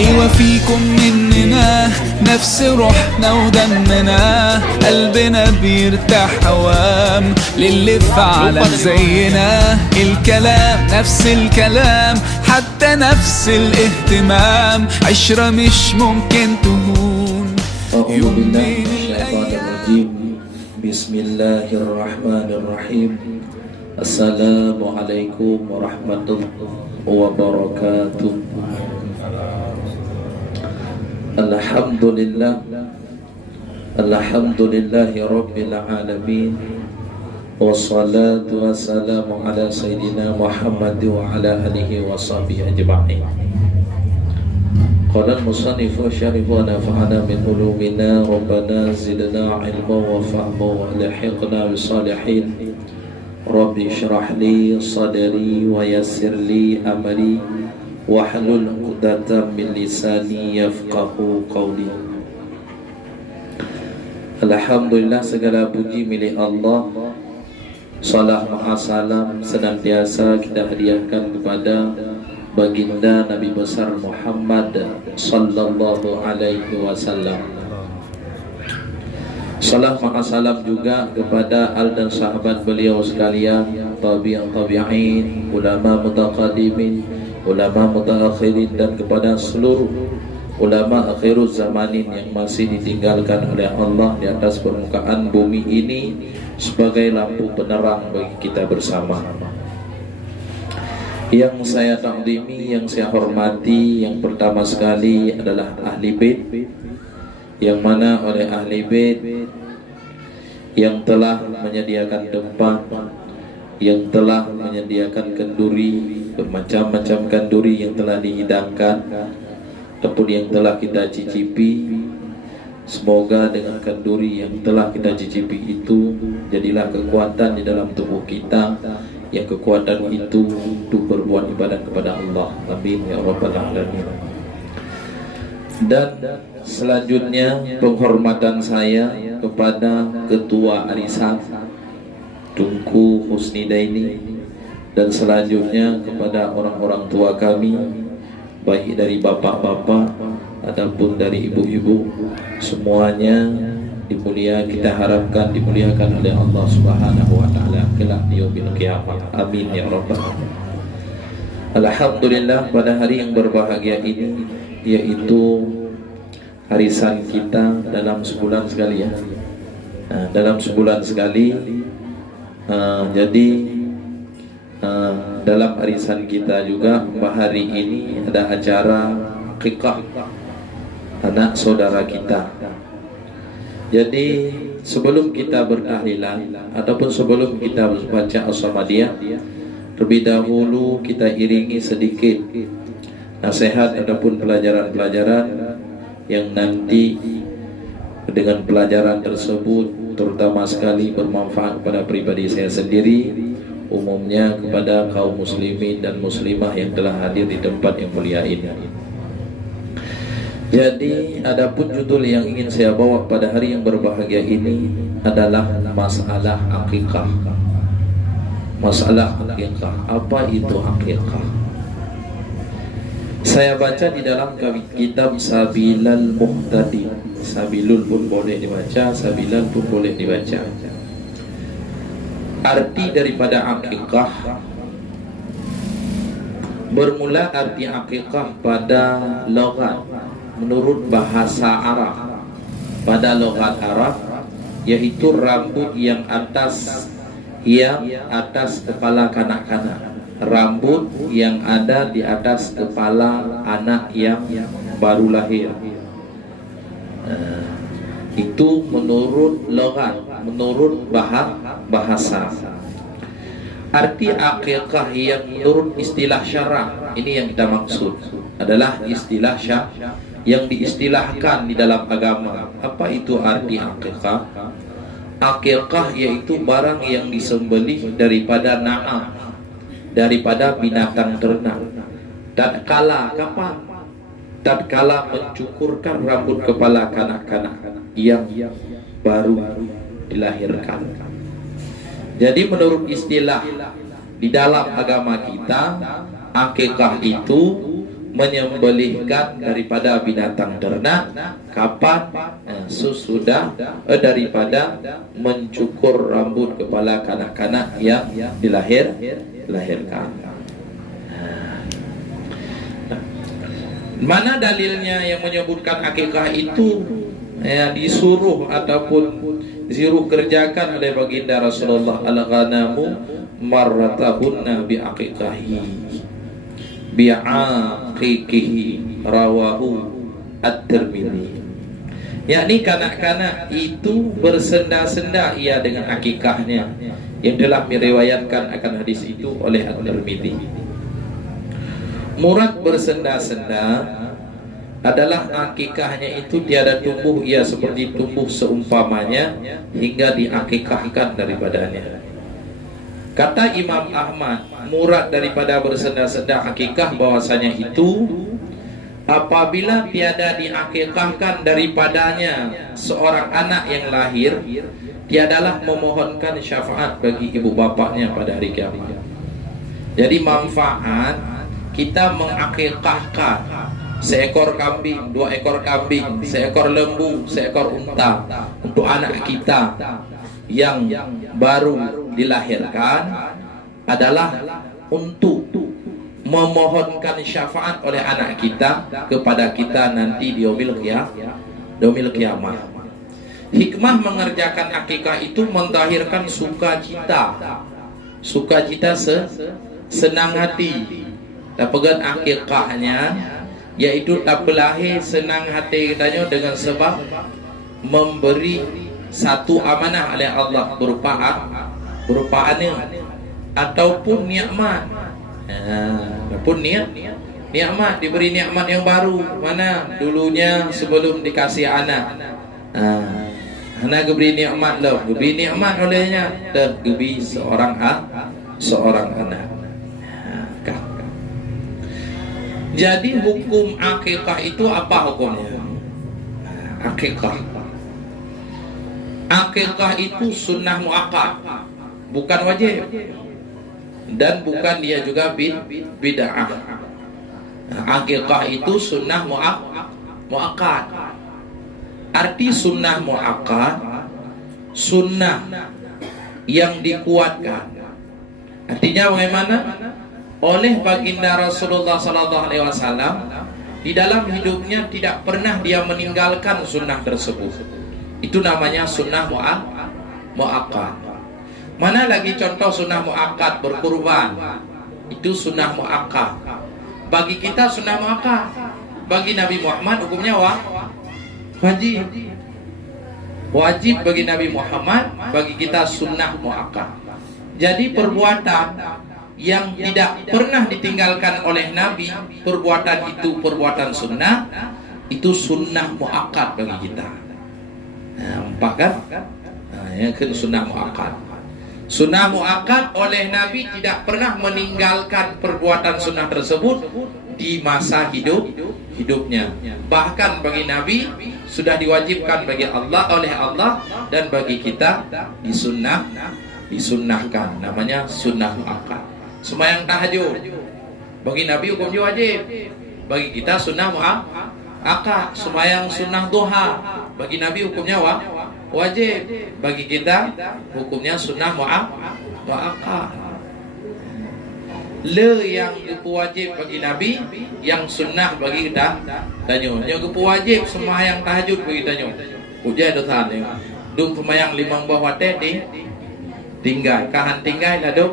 أيوة فيكم مننا نفس روحنا ودمنا، قلبنا بيرتاح هوام للي فعلا زينا. الكلام نفس الكلام، حتى نفس الاهتمام، عشرة مش ممكن تهون يوم من الأيام. بسم الله الرحمن الرحيم. السلام عليكم ورحمة الله وبركاته. Alhamdulillah, alhamdulillahi rabbil alamin, wassalatu wassalamu ala sayyidina Muhammad wa ala alihi wa sahbihi ajma'in. Qala al-musannif wa syarifu wa nafa'ana min ulumina, rabbana zidna ilma wa fahma wa lahiqna bisalihin. Rabbi syrah li sadri wa yassir li amri wahlul 'uqdatam min lisani yafqahu qawli. Alhamdulillah, segala puji milik Allah. Salam maha salam senantiasa kita hadiahkan kepada baginda Nabi besar Muhammad sallallahu alaihi wasallam. Salam maha salam juga kepada al dan sahabat beliau sekalian, tabi'in, ulama mutaqaddimin, ulama mutaakhirin, dan kepada seluruh ulama akhirul zamanin yang masih ditinggalkan oleh Allah di atas permukaan bumi ini sebagai lampu penerang bagi kita bersama. Yang saya takdimi, yang saya hormati, yang pertama sekali adalah ahli bait, yang mana oleh ahli bait yang telah menyediakan tempat, yang telah menyediakan kenduri, bermacam-macam kenduri yang telah dihidangkan ataupun yang telah kita cicipi. Semoga dengan kenduri yang telah kita cicipi itu jadilah kekuatan di dalam tubuh kita, yang kekuatan itu untuk berbuat ibadah kepada Allah. Amin ya rabbal alamin. Dan selanjutnya penghormatan saya kepada Ketua Arisan Tunku Husnidaini, dan selanjutnya kepada orang-orang tua kami, baik dari bapak-bapak ataupun dari ibu-ibu, semuanya kita harapkan dimuliakan oleh Allah Subhanahu wa taala kelak di yaumil qiyamah. Amin ya rabbal alamin. Alhamdulillah, pada hari yang berbahagia ini, yaitu harisan kita dalam sebulan sekali ya. Dalam sebulan sekali. Jadi dalam arisan kita juga hari ini ada acara akikah anak saudara kita. Jadi sebelum kita bertahlilan ataupun sebelum kita baca as-samadiyah, terlebih dahulu kita iringi sedikit nasihat ataupun pelajaran-pelajaran yang nanti dengan pelajaran tersebut terutama sekali bermanfaat kepada pribadi saya sendiri, umumnya kepada kaum muslimin dan muslimah yang telah hadir di tempat yang mulia ini. Jadi adapun judul yang ingin saya bawa pada hari yang berbahagia ini adalah masalah akikah. Masalah akikah. Apa itu akikah? Saya baca di dalam kitab Sabilal Muhtadi. Sabilul pun boleh dibaca, Sabilal pun boleh dibaca. Arti daripada akikah, bermula arti akikah pada logat menurut bahasa Arab. Pada logat Arab, yaitu rambut yang atas kepala kanak-kanak, rambut yang ada di atas kepala anak yang baru lahir. Itu menurut logat, menurut bahasa. Arti akikah yang menurut istilah syara, ini yang kita maksud adalah istilah syara yang diistilahkan di dalam agama. Apa itu arti akikah? Akikah yaitu barang yang disembelih daripada na'am, daripada binatang ternak. Tatkala kapan? Tatkala mencukurkan rambut kepala kanak-kanak yang baru dilahirkan. Jadi menurut istilah di dalam agama kita, akikah itu menyembelihkan daripada binatang ternak. Kapan? Sesudah daripada mencukur rambut kepala kanak-kanak yang dilahirkan. Mana dalilnya yang menyebutkan akikah itu disuruh ataupun disuruh kerjakan oleh baginda Rasulullah? Al-ghanamu marratahunna bi'aqiqahi bi'aqiqihi rawahu at-Tirmidzi. Yakni kanak-kanak itu bersenda-senda ia dengan akikahnya, yang telah meriwayatkan akan hadis itu oleh at-Tirmidzi. Murad bersenda-senda adalah akikahnya itu tiada tumbuh ia seperti tumbuh seumpamanya hingga diakikahkan daripadanya. Kata Imam Ahmad, murad daripada bersenda-senda akikah bahwasanya itu apabila tiada diakikahkan daripadanya seorang anak yang lahir, tiadalah memohonkan syafaat bagi ibu bapaknya pada hari kiamat. Jadi manfaat kita mengakikahkan seekor kambing, 2 ekor kambing, seekor lembu, seekor unta untuk anak kita yang baru dilahirkan adalah untuk memohonkan syafaat oleh anak kita kepada kita nanti di yaumil kiamat. Hikmah mengerjakan akikah itu mentahirkan sukacita senang hati. Dapat akikahnya yaitu tak belahir senang hati katanya dengan sebab memberi satu amanah oleh Allah berupa anil ataupun nikmat. Ataupun nikmat, diberi nikmat yang baru. Mana dulunya sebelum dikasih anak, anak diberi nikmat lah, diberi nikmat olehnya, dan diberi seorang anak. Jadi hukum akikah itu apa hukumnya? Akikah itu sunnah muakkad, bukan wajib, dan bukan dia juga bid'ah. Akikah itu sunnah muakkad. Arti sunnah muakkad, sunnah yang dikuatkan. Artinya bagaimana? Oleh baginda Rasulullah SAW di dalam hidupnya tidak pernah dia meninggalkan sunnah tersebut. Itu namanya sunnah muakkad. Mana lagi contoh sunnah muakkad? Berkurban, itu sunnah muakkad. Bagi kita sunnah muakkad, bagi Nabi Muhammad hukumnya wajib bagi Nabi Muhammad, bagi kita sunnah muakkad. Jadi perbuatan yang tidak pernah ditinggalkan oleh Nabi, perbuatan itu perbuatan sunnah, itu sunnah muakkad bagi kita. Nampak kan? Yang ke sunnah muakkad. Sunnah muakkad oleh Nabi tidak pernah meninggalkan perbuatan sunnah tersebut di masa hidupnya. Bahkan bagi Nabi sudah diwajibkan bagi Allah oleh Allah, dan bagi kita disunnahkan. Namanya sunnah muakkad. Sembahyang tahajud bagi Nabi hukumnya wajib, bagi kita sunnah muakkad. Sembahyang sunnah duha bagi Nabi hukumnya wajib, bagi kita hukumnya sunnah muakkad. Yang wajib bagi Nabi, yang sunnah bagi kita tanyo. Yang wajib sembahyang tahajud bagi tanyo. Ujian dosa ni. Dum sembahyang 5 bawah teh tinggal, kahan tinggal lah dum.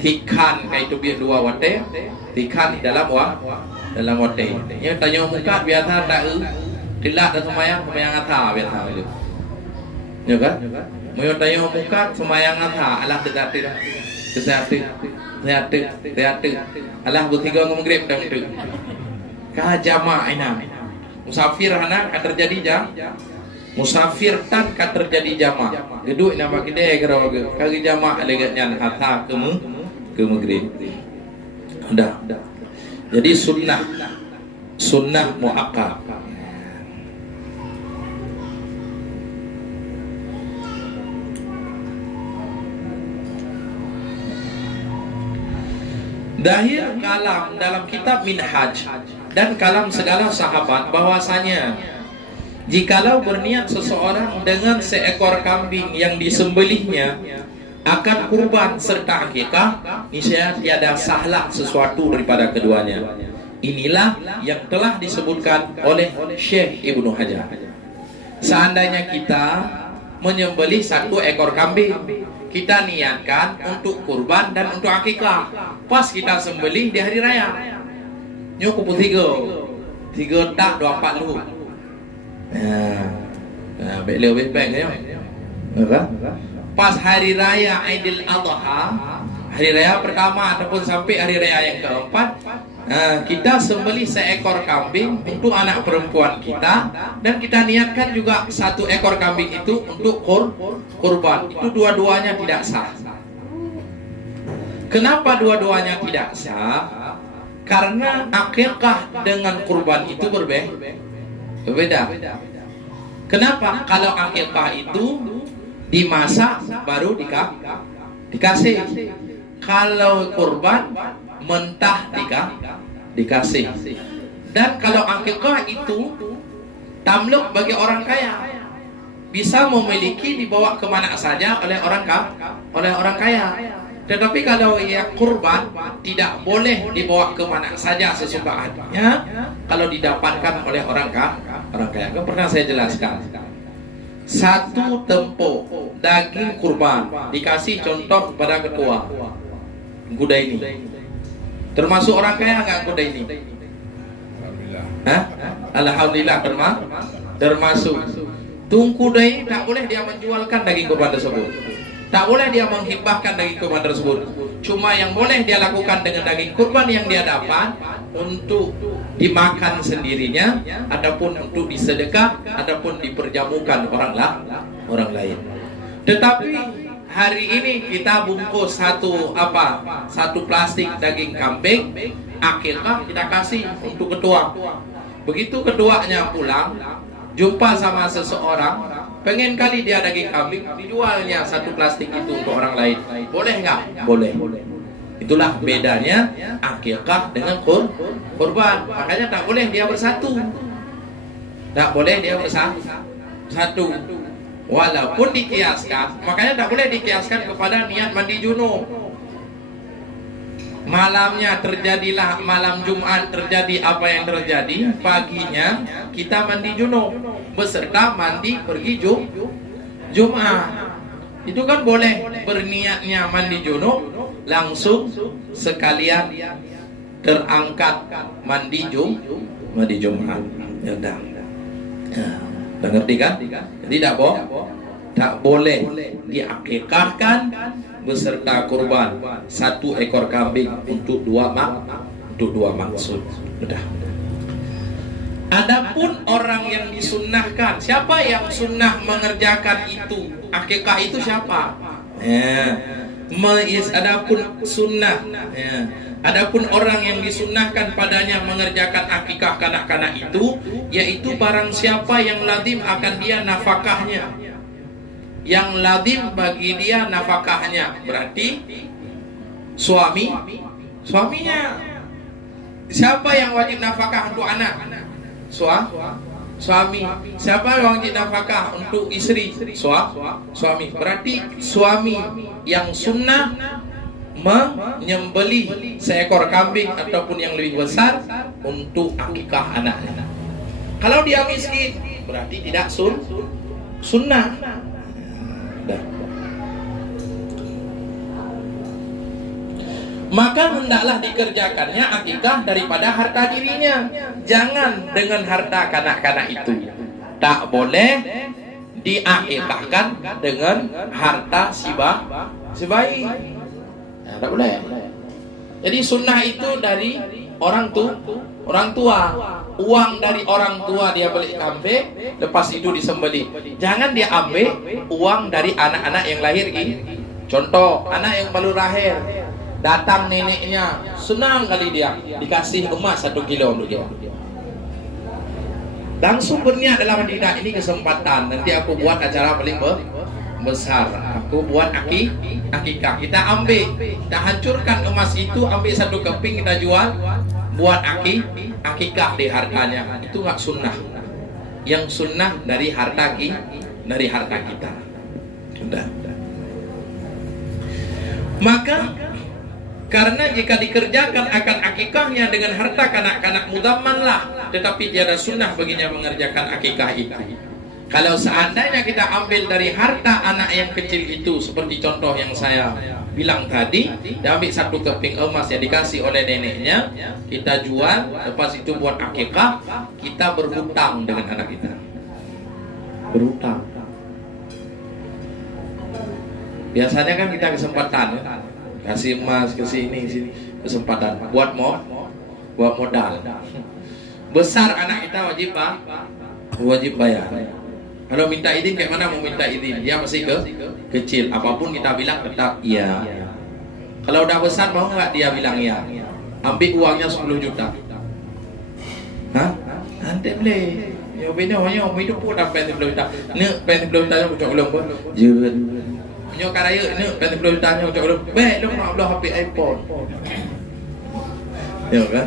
Tikan itu biar 2 wate, tikan di dalam wate. Yang tanya muka biasa tak tilat dan semayang atha biasa itu. Ya kan? Mau tanya muka semayang atha, alah tidak. Alah bertiga ngomong dan itu. Kah jamaah ina. Musafir anak akan terjadi musafir tan akan terjadi jamaah. Geduk nama kita kira kagi jamaah legatnya atha ke maghrib. Dah. Jadi sunnah muakkad. Dahir kalam dalam kitab Minhaj dan kalam segala sahabat bahwasanya jikalau berniat seseorang dengan seekor kambing yang disembelihnya akan kurban serta akikah, niscaya tiada salah sesuatu daripada keduanya. Inilah yang telah disebutkan oleh Syekh Ibnu Hajar. Seandainya kita menyembelih satu ekor kambing, kita niatkan untuk kurban dan untuk akikah, pas kita sembelih di hari raya, nyok kupu tiga tak 24 lu. Beliau bepeng ya. Pas hari raya Aidil Adha, hari raya pertama ataupun sampai hari raya yang keempat, kita sembelih seekor kambing untuk anak perempuan kita, dan kita niatkan juga satu ekor kambing itu untuk kurban. Itu dua-duanya tidak sah. Kenapa dua-duanya tidak sah? Karena akikah dengan kurban itu berbeda. Kenapa? Kalau akikah itu dimasak baru dikasih. Kalau kurban mentah dikasih. Dan kalau akikah itu tamluk bagi orang kaya, bisa memiliki dibawa kemana saja oleh orang kaya. Tetapi kalau yang kurban tidak boleh dibawa kemana saja sesuka hatinya, kalau didapatkan oleh orang kaya. Kan pernah saya jelaskan, satu tempuk daging kurban dikasih contoh pada ketua kuda ini, termasuk orang kaya nggak kuda ini? Alhamdulillah termasuk. Tungku kuda ini tak boleh dia menjualkan daging kurban tersebut, tak boleh dia menghibahkan daging kurban tersebut. Cuma yang boleh dia lakukan dengan daging kurban yang dia dapat untuk dimakan sendirinya, ataupun untuk disedekah, ataupun diperjamukan orang lain. Tetapi hari ini kita bungkus satu plastik daging kambing akikah, kita kasih untuk ketua. Begitu ketuanya pulang, jumpa sama seseorang, pengen kali dia daging kambing, dijualnya satu plastik itu untuk orang lain. Boleh nggak? Boleh. Itulah bedanya akikah dengan kurban. Makanya tak boleh dia bersatu. Walaupun dikiaskan, makanya tak boleh dikiaskan kepada niat mandi junub. Malamnya terjadilah malam Jumat, terjadi apa yang terjadi, paginya kita mandi junub beserta mandi pergi Jumat. Itu kan boleh berniatnya mandi junub langsung sekalian terangkat mandi Jumat. Ya udah. Udah ngerti kan? Jadi tak boleh diakikahkan beserta kurban satu ekor kambing untuk dua maksud. Udah. Adapun orang yang disunnahkan, siapa yang sunnah mengerjakan itu? Akikah itu siapa? Adapun sunnah, adapun orang yang disunnahkan padanya mengerjakan akikah kanak-kanak itu, yaitu barang siapa yang lazim akan dia nafkahnya, yang lazim bagi dia nafkahnya, berarti suaminya. Siapa yang wajib nafkah untuk anak? Suami. Siapa yang wajib nafkah untuk istri? Suami. Berarti suami yang sunnah menyembelih seekor kambing ataupun yang lebih besar untuk akikah anaknya. Kalau dia miskin, berarti tidak sunnah. Maka hendaklah dikerjakannya akikah daripada harta dirinya, jangan dengan harta kanak-kanak itu. Tak boleh diakikahkan dengan harta si bayi. Tak boleh. Jadi sunnah itu dari orang tua. Uang dari orang tua dia beli kambing, lepas itu disembelih. Jangan dia ambil uang dari anak-anak yang lahir ini. Contoh, anak yang baru lahir, datang neneknya, senang kali dia dikasih emas 1 kilo untuk dia. Langsung berniat dalam hati, ini kesempatan, nanti aku buat acara paling besar. buat akikah. Kita ambil, kita hancurkan emas itu, ambil 1 keping kita jual, buat akikah di hartanya. Itu nggak sunnah. Yang sunnah dari harta kita. Sudah. Maka karena jika dikerjakan akan akikahnya dengan harta kanak-kanak mudamman lah, tetapi tiada sunnah baginya mengerjakan akikah itu. Kalau seandainya kita ambil dari harta anak yang kecil itu, seperti contoh yang saya bilang tadi, dia ambil 1 keping emas yang dikasih oleh neneknya, kita jual, lepas itu buat akikah, kita berhutang dengan anak kita. Berhutang. Biasanya kan kita kesempatan, kasih emas, kasih ini, sini, kesempatan buat modal. Besar anak kita wajib bayar. Kalau minta izin kayak mana mau minta izin? Dia masih kecil. Apapun kita bilang tetap iya. Kalau udah besar mau nggak dia bilang iya? Ambil uangnya 10 juta. Hah? Nanti boleh. Ya bina hanya hidup pun dapat 10 juta. Nek 10 juta yang ucap ulung pun. Jeut. Nyo karaya nek 10 juta yang ucap ulung. Baik lu nak belah HP iPhone. Ya kan?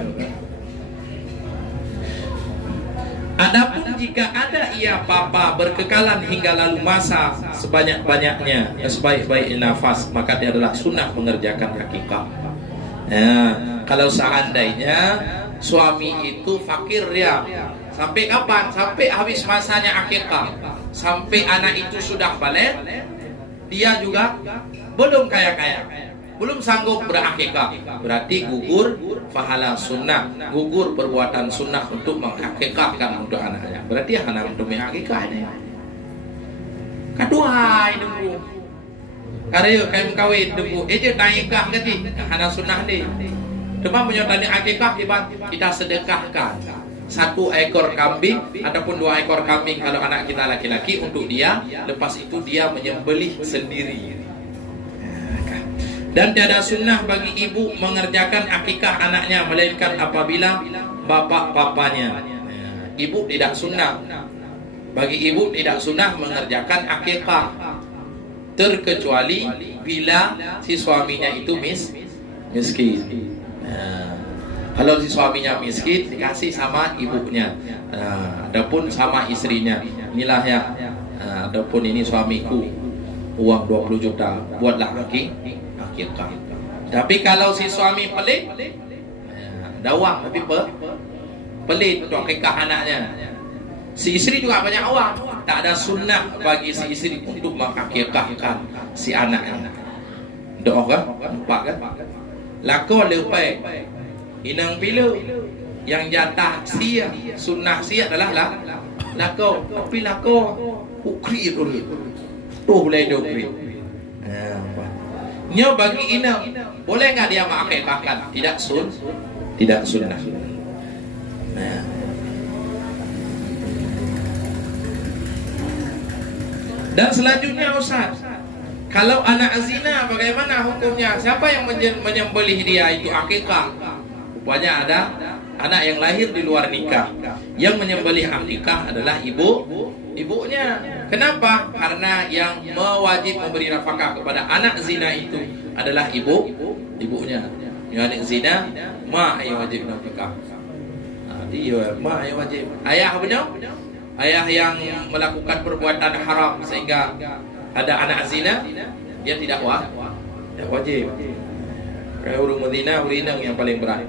Adapun jika ada ia papa berkekalan hingga lalu masa sebanyak-banyaknya, sebaik-baik nafas, maka dia adalah sunnah mengerjakan akikah. Kalau seandainya suami itu fakir dia, sampai kapan? Sampai habis masanya akikah, sampai anak itu sudah balik, dia juga belum kaya-kaya, belum sanggup berakikah, berarti gugur pahala sunnah, gugur perbuatan sunnah untuk mengakikahkan untuk anaknya. Berarti anak untuk mengakikah ini. Kedua itu, karena kayak kawin itu, itu akikah tadi, anak sunnah ni. Cuma menyatakan akikah kita sedekahkan 1 ekor kambing ataupun 2 ekor kambing kalau anak kita laki-laki untuk dia. Lepas itu dia menyembelih sendiri. Dan tiada sunnah bagi ibu mengerjakan akikah anaknya melainkan apabila bapak-bapaknya. Ibu tidak sunnah. Bagi ibu tidak sunnah mengerjakan akikah terkecuali bila si suaminya itu miskin. Kalau si suaminya miskin dikasih sama ibunya. Adapun sama istrinya, inilah ya. Adapun ini suamiku, uang 20 juta buatlah akikah. Tapi kalau si suami pelit, ada uang tapi pelit untuk akikah anaknya. Si istri juga banyak uang, tak ada sunnah bagi si istri untuk mengakikahkan si anaknya. Doa kan, nampak kan? Lako lepai, inang pilu, yang jatah sia, sunnah sia adalah lako, tapi lako ukri dulu, tuh boleh ukri. Nyo bagi inang, boleh nggak dia mengakikahkan? Tidak sunnah. Dan selanjutnya Ustaz, kalau anak zina bagaimana hukumnya? Siapa yang menyembelih dia itu akikah? Rupanya ada anak yang lahir di luar nikah. Yang menyembelih akikah adalah ibunya. Kenapa? Karena yang mewajib memberi nafkah kepada anak zina itu adalah ibunya. Yang anak zina, mak yang wajib nafkah. Dia mak yang wajib. Ayah benar? Ayah yang melakukan perbuatan haram sehingga ada anak zina, dia tidak wajib. Kalau urung zina, urinang yang paling berat.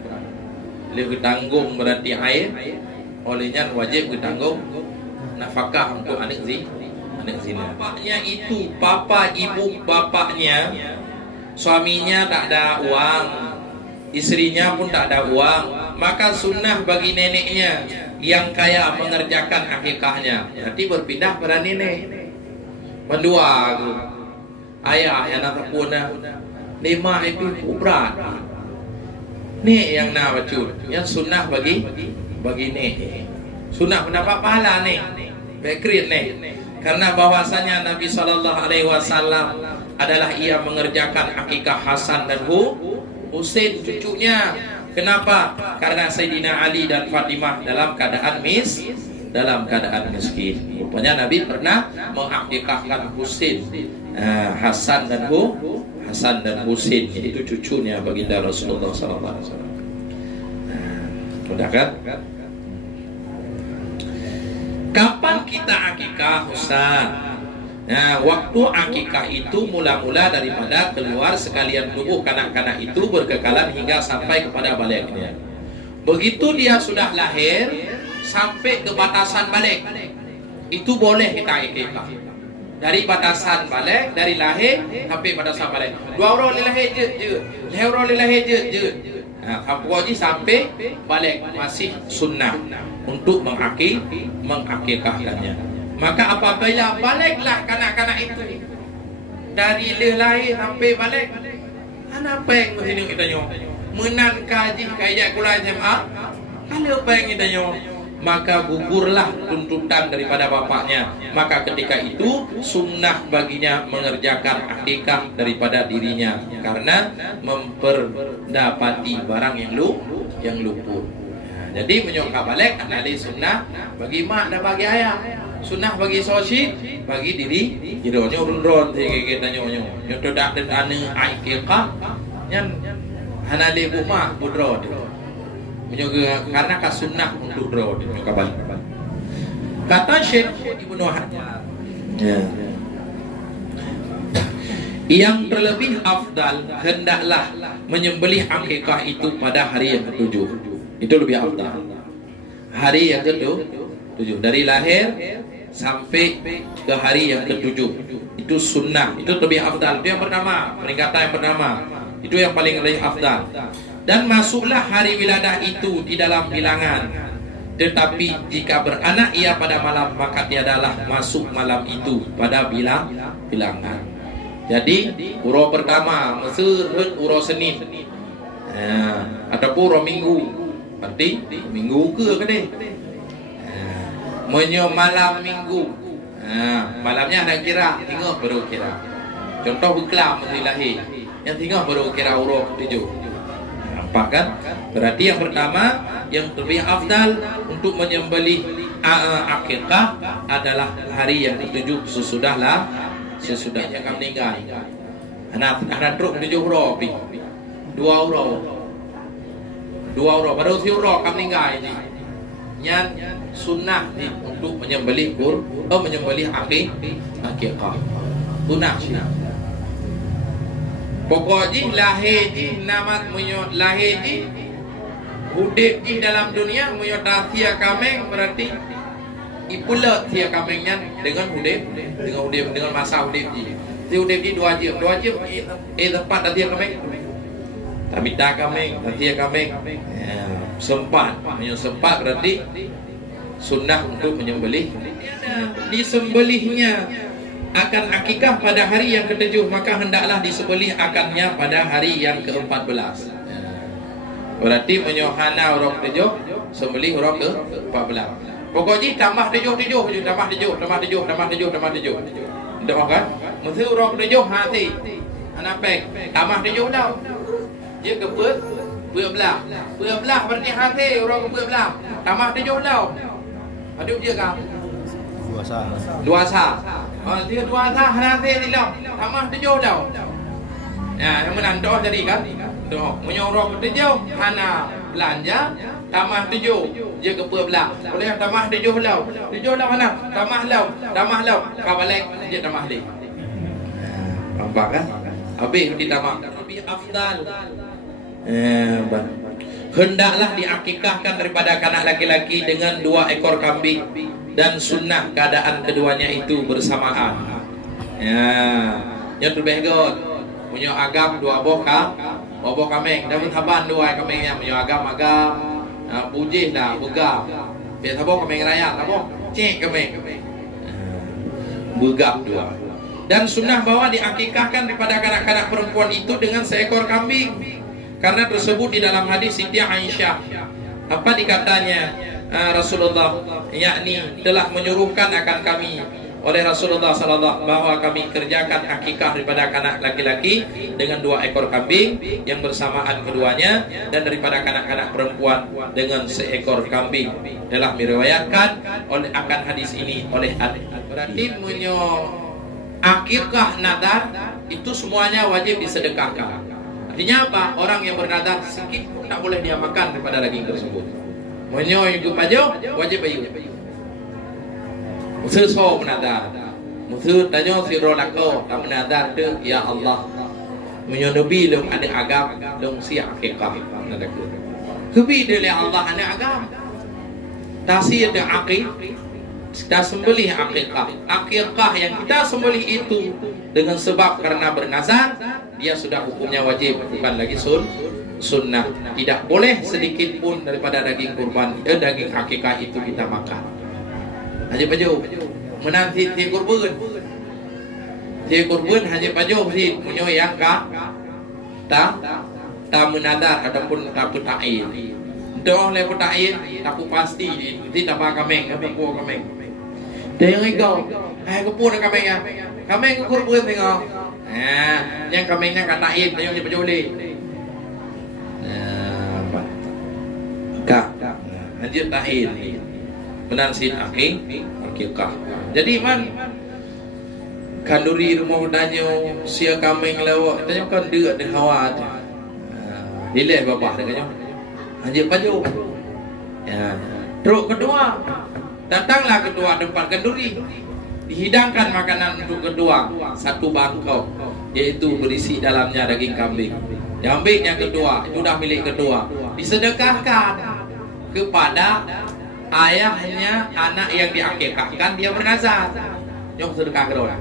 Dia ditanggung berarti air, olehnya wajib ditanggung nafkah untuk anak zina. Bapaknya itu, papa, ibu, bapaknya, suaminya tak ada uang, istrinya pun tak ada uang, maka sunnah bagi neneknya yang kaya mengerjakan akikahnya. Berarti berpindah pada nenek. Mendua aku, ayah yang nak puna, 5 itu berat. Nek yang nak bacul, yang sunnah bagi nek. Sunnah mendapat pahala nek, bekrit nek. Karena bahwasanya Nabi SAW adalah ia mengerjakan akikah Hasan dan Husain cucunya. Kenapa? Karena Sayyidina Ali dan Fatimah dalam keadaan dalam keadaan miskin. Rupanya Nabi pernah mengakikahkan Husain, Hasan dan Husain, itu cucunya baginda Rasulullah SAW. Udah kan? Kapan kita akikah, Ustaz? Nah, waktu akikah itu mula-mula daripada keluar sekalian tubuh kanak-kanak itu berkekalan hingga sampai kepada baliknya. Begitu dia sudah lahir sampai ke batasan balik, itu boleh kita akikah. Dari batasan balik, dari lahir sampai batasan balik. 2 orang lahir je. 2 orang lahir je. Apa sampai balik masih sunnah untuk mengakikahkannya. Maka apabila baliklah kanak-kanak itu dari lahir sampai balik, apa yang mesti kita nyo? Menan kaji kayak kuliah SMA, kalau apa yang kita nyo? Maka gugurlah tuntutan daripada bapaknya. Maka ketika itu sunnah baginya mengerjakan akikah daripada dirinya, karena memperdapati barang yang luput. Jadi menyokap balik adalah sunnah bagi mak dan bagi ayah, sunnah bagi sosi, bagi diri hidupnya urun-urun kita nyonya nyoto dak dan ane akikah yang hanale bu mak budro menyoga karena kasunnah untuk bro menyokap balik. Kata Syekh Ibnu Hajar, yang terlebih afdal hendaklah menyembelih akikah itu pada hari yang ketujuh. Itu lebih afdal. Hari yang ketujuh dari lahir sampai ke hari yang ketujuh itu sunnah, itu lebih afdal. Itu yang pertama, peringkatan yang pertama. Itu yang paling lebih afdal. Dan masuklah hari wiladah itu di dalam bilangan. Tetapi jika beranak ia pada malam, maka tiadalah masuk malam itu pada bilangan. Jadi uro pertama Mesir uro Senin, ataupun uro Minggu, berarti Minggu ke deh. Menyo malam Minggu, malamnya ada kira, tinggal baru kira. Contoh beklam mesti lahir, yang tinggal baru kira uro 7. Nampak kan? Berarti yang pertama yang lebih afdal untuk menyembelih akikah adalah hari yang ketujuh sesudahnya kamu meninggal. Anak truk 7 euro, 2 euro, baru 10 euro kamu meninggal ini. Yang sunnah untuk menyembelih akikah. Sunnah. Pokoknya lahir ji namat munyo lahir ji hudip ji dalam dunia munyo tia kameng, berarti ipula tia kamengnya dengan masa hudip ji. Ti hudip ji 2 jam tempat tia kameng. Tamita kameng, tia kameng. Sempat berarti sunnah untuk menyembelih. Disembelihnya akan akikah pada hari yang ketujuh, maka hendaklah disembelih akannya pada hari yang ke-14. Berarti menyohana orang ketujuh, sembelih orang ke-14. Pokoknya tambah 7. Tidak kan? Mesti orang ketujuh hati. Anak pek tambah 7 dah. Dia ke belah berarti hati orang ke belah. Tambah 7 dah. Aduh dia kan? Duasa. Dia duasa nanti tidak tambah 7 dah. Ya, yang menandoh tadi kan? Doh, menyorok 7 hana belanja tambah 7 dia ke belah. Boleh tambah 7 dah. 7 dah mana? Tambah lau. Kau balik dia tambah dia. Nampak kan? Habis ditambah lebih afdal. Hendaklah diakikahkan daripada kanak laki-laki dengan 2 ekor kambing, dan sunnah keadaan keduanya itu bersamaan. Yang terlebih god punya agam 2 boh kambing, dan bertaban 2 kambingnya punya agam pujih dah begam. Biasa boh kambing raya, boh cek kambing begam 2. Dan sunnah bahwa diakikahkan daripada kanak-kanak perempuan itu dengan seekor kambing, karena tersebut di dalam hadis Siti Aisyah. Apa dikatanya Rasulullah, yakni telah menyuruhkan akan kami oleh Rasulullah sallallahu bahwa kami kerjakan akikah daripada kanak laki-laki dengan 2 ekor kambing yang bersamaan keduanya, dan daripada kanak-kanak perempuan dengan 1 ekor kambing. Telah diriwayatkan oleh akan hadis ini oleh Ali. Berarti munyo akikah nadar itu semuanya wajib disedekahkan. Artinya apa? Orang yang bernadar sedikit pun tak boleh dia makan daripada daging tersebut. Munyo itu pajo wajib bayu. Musuh so menadar, musuh tanya si rolako tak menadar tu ya Allah. Menyonobi long ada agam long si akikah nada ku. Kebi dia Allah ada agam. Tasi ada akik, kita sembelih akikah. Akikah yang kita sembelih itu dengan sebab karena bernazar, dia sudah hukumnya wajib, bukan lagi sunnah. Tidak boleh sedikit pun daripada daging kurban, daging akikah itu kita makan. Haji Pajo menanti ti kurban Haji Pajo si punyo yang ta menadar ataupun tak putahin doh le putahin tak pasti ti tak apa kameng apa po kameng dia yang ikaw ay ko po na kameng ya kameng ko kurban tengok yang kamengnya katain tayo Haji Pajo le Haji tahin menansin akikah. Jadi man kanduri rumah danyo sia kameng lawak danyo kan deuk de hawa. Dileh babah dengannya. Haji Pajo. Ya. Truk kedua. Datanglah kedua depan kanduri. Dihidangkan makanan untuk kedua, 1 bangkok yaitu berisi dalamnya daging kambing. Diambil yang kedua, itu dah milik kedua. Disedekahkan kepada ayahnya anak yang diakikahkan, dia bernazar. Jom sedekah kedua.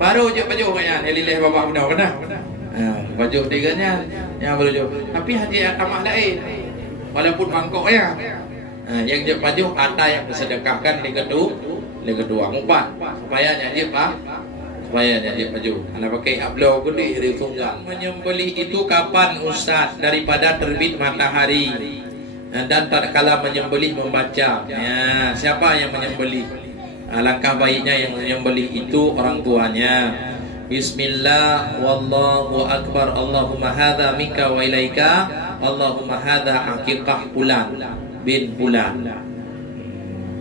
Baru je Pajo kaya nelileh bapak benar-benar. Pajo tiganya yang baru je. Tapi hadiah tamah lain. Walaupun mangkok ya. Yang je Pajo ada yang disedekahkan di kedua empat. Supaya nyanyi Pak. Supaya nyanyi Pajo. Ana pakai ablau gede di tunggal. Menyembelih itu kapan Ustaz? Daripada terbit matahari. Dan tatkala menyembelih membaca. Ya, siapa yang menyembelih? Alangkah baiknya yang menyembelih itu orang tuanya. Bismillah wallahu akbar. Allahumma hadza minka wa ilaika. Allahumma hadza akikah fulan bin fulan.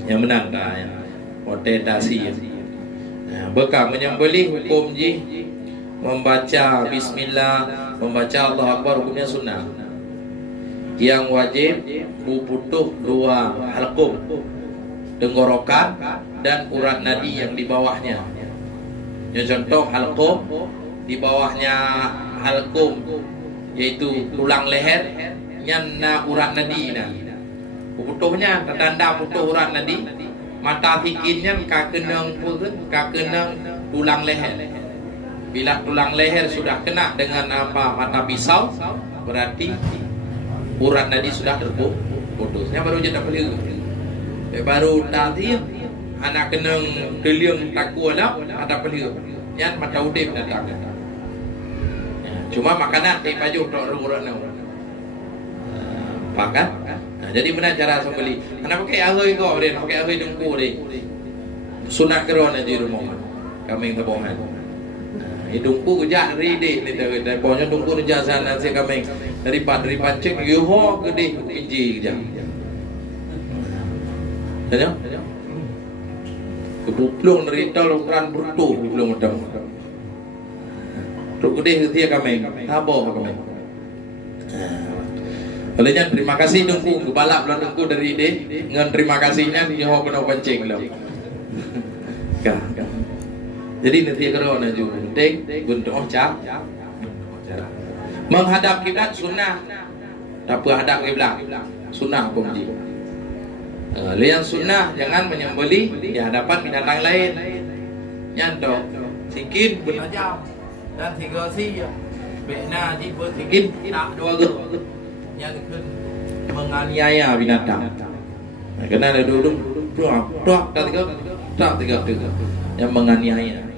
Yang menang dah ya. Potedasi. Bekal menyembelih hukum ji membaca bismillah, membaca Allahu akbar hukumnya sunnah. Yang wajib butuh 2 halqum, tenggorokan dan urat nadi yang di bawahnya. Yang contoh halqum, di bawahnya halqum yaitu tulang leher nyana urat nadi nah. Butuhnya tanda butuh urat nadi, mata tikinnya kakenang tulang leher. Bila tulang leher sudah kena dengan mata pisau, berarti urat nadi sudah terputusnya baru je tak boleh. Baru tadi anak kena keliang takut lah ada boleh. Yang mata udip datang. Cuma makanan di Pajo tak urat nak. Pakan. Jadi mana cara sembelih? Anak pakai ahoi kau dia, pakai ahoi dengku dia. Sunat keron aja rumah. Kami tabohan. Dengku kejak ride ni dah pokoknya dengku kejak sana si kami dari pancing yuho gede inji kejak. Tanya? Kebuplung dari tol ukuran bruto belum ada. Truk gede dia kami, habo kami. Olehnya terima kasih dengku kebalap lah dengku dari ide dengan terima kasihnya yuho kena pancing lah. Jadi nanti kalau nak jual penting bentuk ocak menghadap kiblat sunnah, tak apa hadap kiblat sunnah hukum ji. Liang sunnah jangan menyembelih di hadapan binatang lain. Nyantok sikit bertajam dan 3 si bena di bersikit tak 2 ger yang menganiaya binatang. Kena ada duduk tak 3 yang menganiaya.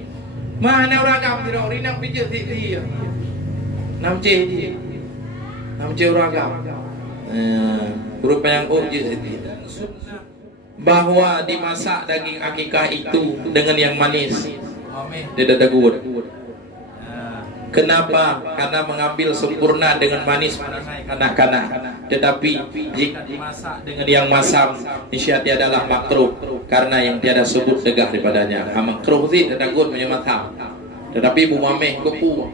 Mana orang agam tidak rinang pijat dia. 6C dia. 6C orang agam. Huruf yang uji siti. bahwa dimasak daging akikah itu dengan yang manis. Dia dah dagut. Kenapa? Karena mengambil sempurna dengan manis kanak-kanak. Tetapi jika dimasak dengan yang masam, niscaya adalah makruh karena yang tiada sebut degah daripadanya. Makruh sih dagut menyamatam. Tetapi bu mameh kepu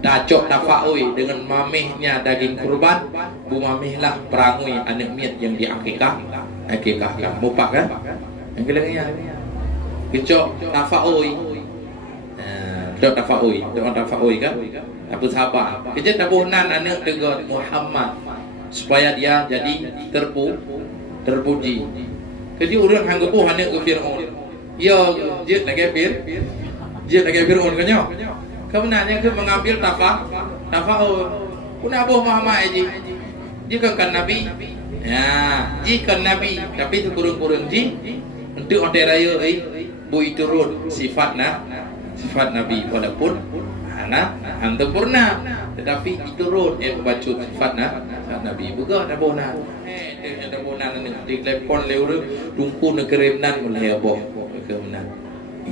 dacok tafaui dengan mamehnya daging kurban, bu mameh lah perangui anak miat yang diakikah. Akikah kan, mupak kan? Yang kelengnya. Kecok tafaui. Dok tafaui kan? Apa sabar. Kerja tabunan anak tegur Muhammad supaya dia jadi terpuji. Kerja orang hanggupuh anak ke Fir'aun. Ya, dia lagi Fir'aun kan nyo. Kebenarnya ke mengambil tafaul. Kuna abuh Muhammad aja. Dia kan Nabi. Ya, jika Nabi tapi itu kurang-kurang untuk orang raya bu itu turun sifat Nabi walaupun sempurna tetapi diturun membaca sifat Nabi bukan ada bona ada bona di telepon lewat tungku negeri nan mulai aboh ke mana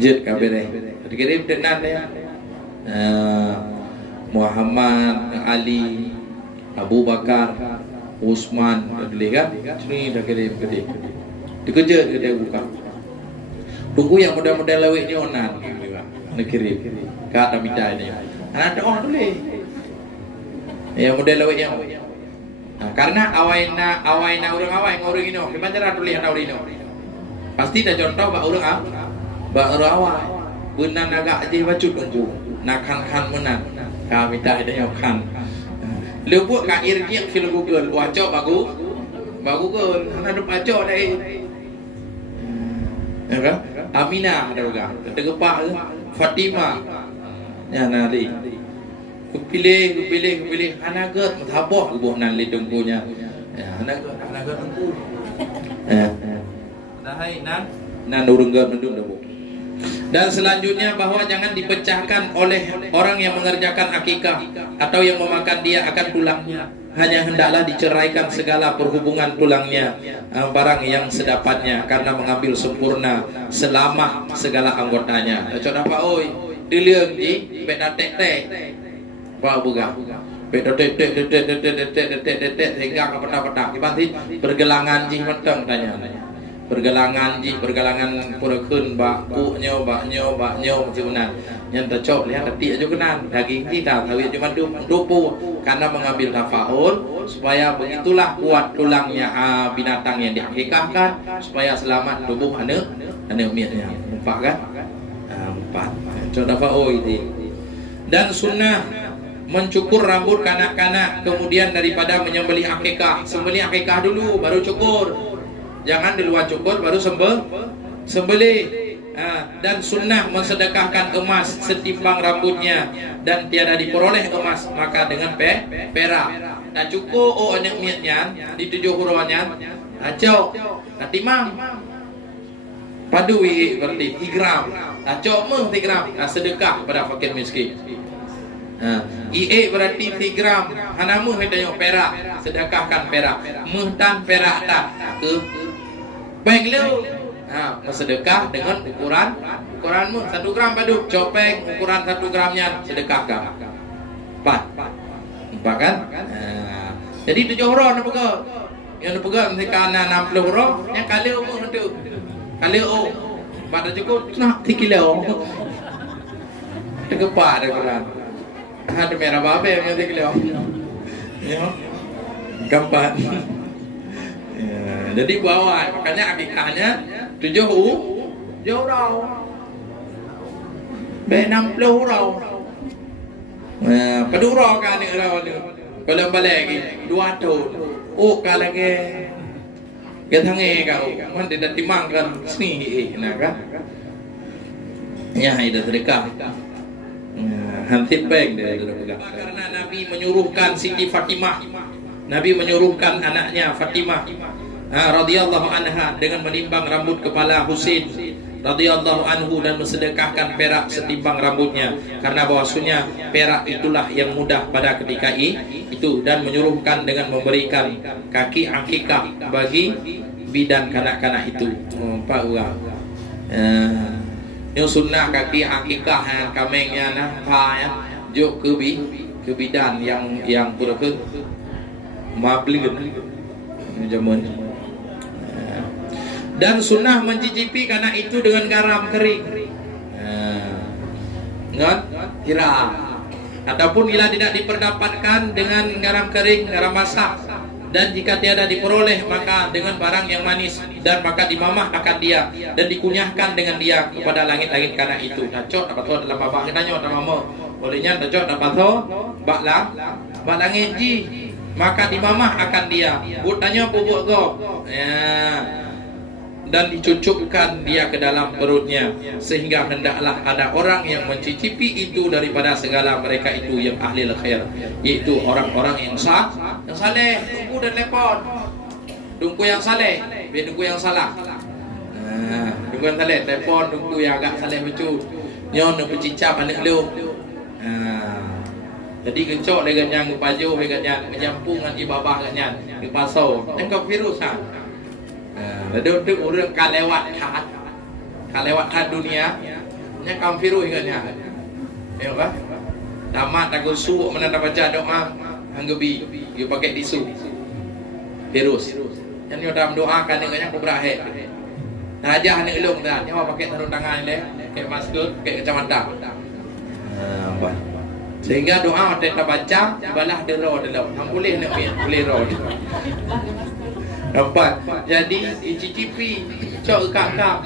jet kabere kirim tenan ya Muhammad Ali Abu Bakar Usman kan sini dah kirim gede dikejar gede buka tunggu yang muda-muda lewat ni onan kirim kata minta ini anak doa dulu ya model lewat yang karena awaina orang ini gimana cara tulis anak orang ini pasti dah contoh bak orang awai benan agak je bacut tunggu nak kan menan kami minta ini kan lebuh ka irnya film Google wacok bagus kan ada pacok dah ya kan Aminah ada juga tergepak Fatimah ya nari kupilih anagat mataboh buah nan li tunggunya ya anagat tunggu dahai nan urunggat mendung dah bu. Dan selanjutnya bahwa jangan dipecahkan oleh orang yang mengerjakan akikah atau yang memakan dia akan tulangnya. Hanya hendaklah diceraikan segala perhubungan tulangnya, barang yang sedapatnya, karena mengambil sempurna selama segala anggotanya. Contoh apa? Oi, diliang ji, beda tek, bau buga, beda tek, hingga ke peta-peta. Ibanti pergelangan ji menteng tanya. Pergelangan purakun baknya macam mana yang tercok lihat detik aja kenan daging kita tahu cuma dupu karena mengambil tafaul supaya begitulah kuat tulangnya binatang yang diakikahkan supaya selamat tubuh anak miatnya empat kan empat contoh tafaul itu. Dan sunnah mencukur rambut kanak-kanak kemudian daripada menyembelih akikah, sembelih akikah dulu baru cukur. Jangan di luar cukur baru sembelih. Dan sunnah mensedekahkan emas setimbang rambutnya dan tiada diperoleh emas maka dengan perak. Dan cukur anak miatnya di 7 hurufnya acau timang padu berarti 3 gram acau 3 gram sedekah pada fakir miskin. IE berarti 3 gram hanamu hedanya perak sedekahkan perak muhtan perak tak ke baik lu bersedekah dengan ukuranmu 1 gram padu copeng ukuran 1 gramnya sedekahkan 4 kan jadi 7 huruf nak pegang yang nak pegang ketika 60 huruf yang kali umur itu kali pada cukup nak 3 kilo tergepak ada Quran ada merah babe yang 3 kilo ya gampang. Jadi bawa makanya akikahnya 7 huruf be 60 huruf kedua kan ni kalau balik lagi 2 tahun kalau lagi kita nge kau man tidak timangkan sini nah kan ya itu sedekah hansip baik karena Nabi menyuruhkan Siti Fatimah, Nabi menyuruhkan anaknya Fatimah radhiyallahu anha dengan menimbang rambut kepala Husain radhiyallahu anhu dan mensedekahkan perak setimbang rambutnya karena bahwasanya perak itulah yang mudah pada ketika itu dan menyuruhkan dengan memberikan kaki akikah bagi bidan kanak-kanak itu. Empat orang. Yang sunnah kaki akikah kamengnya nah pa ya. Jok ke bidan yang pura ke mablin jaman. Dan sunnah mencicipi kanak itu dengan garam kering. Ingat? Tiram. Ataupun bila tidak diperdapatkan dengan garam kering, garam masak, dan jika tiada diperoleh maka dengan barang yang manis, dan maka dimamah akan dia dan dikunyahkan dengan dia kepada langit-langit kanak itu. Dacot dapat tu dalam babak kita nyo dalam mama. Bolehnya dacot dapat tu baklah langit ji, maka dimamah akan dia. Butanya bubuk go. Ya. Dan dicucukkan dia ke dalam perutnya, sehingga hendaklah ada orang yang mencicipi itu daripada segala mereka itu yang ahli khair, yaitu orang-orang yang saleh. Tunggu dan lepon tunggu yang saleh, biar tunggu yang salah. Tunggu yang saleh lepon, tunggu yang agak saleh becu nyon nak bercicap anak lu. Jadi kencok dengan yang baju dengan menyampung dengan ibabah dengan di pasau engkau virus Lalu tu orang kan lewat dunia, nya kaum firu ingatnya. Ya apa? Tamat tak usuk mana tak baca doa, anggebi, you pakai tisu. Virus. Yang you dalam doa kan dengannya aku berakhir. Raja ni elong dah, nyawa pakai sarung tangan le, pakai masker, pakai kacamata. Sehingga doa tak baca, balah dero dalam. Hang boleh nak boleh ro. Nampak? Jadi dicicipi cok kakap